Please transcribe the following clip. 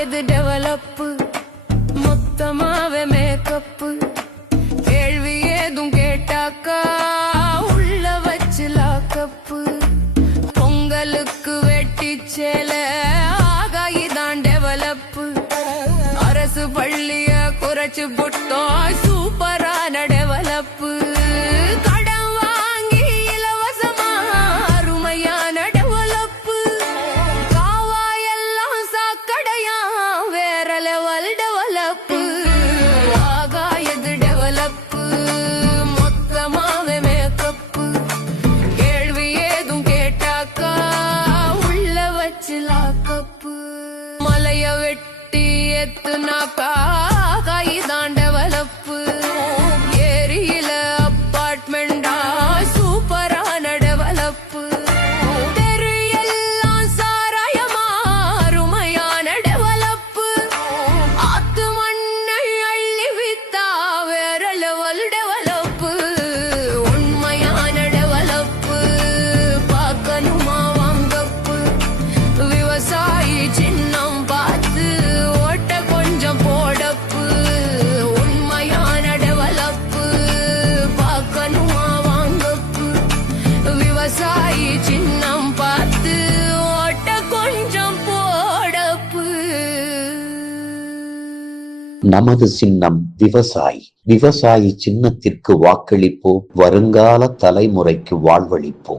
எது டெவலப்பு மொத்தமாவே மேக்கப்பு கேள்வி ஏதும் கேட்டாக்கா உள்ள வச்சு லாக்கப்பு பொங்கலுக்கு வெட்டி சேல ஆகாயிதான் டெவலப்பு அரசு பள்ளிய குறைச்சு புட்டோம் சூப்பரான டெவலப்பு கடன் வாங்கி இலவசமா அருமையான டெவலப்பு காவாயெல்லாம் சாக்கடையா வேற லெவல் டெவலப்பு ஆகாயது டெவலப்பு மொத்தமாவே மேக்கப்பு கேள்வி ஏதும் கேட்டாக்கா உள்ள வச்சு லாக்கப்பு மலைய வெட்டி எத்துனாக்கா கைதான் டெவலப்பு ஏரியில அப்பார்ட்மெண்டா சூப்பரான டெவலப்பு தெரு எல்லாம் சாராயமா அருமையான டெவலப்பு ஆத்து மண்ணை அள்ளி வித்தா வேற லெவல் டெவலப்பு உண்மையான டெவலப்பு பார்க்கணுமா வாங்கப்பு விவசாயி சின்னம் பார்த்து ஓட்ட கொஞ்சம் போடப்பு உண்மையான டெவலப்பு பார்க்கணுமா வாங்கப்பு விவசாயி சின்னம் பார்த்து ஓட்ட கொஞ்சம் போடப்பு நமது சின்னம் விவசாயி. விவசாயி சின்னத்திற்கு வாக்களிப்போம், வருங்கால தலைமுறைக்கு வாழ்வளிப்போம்.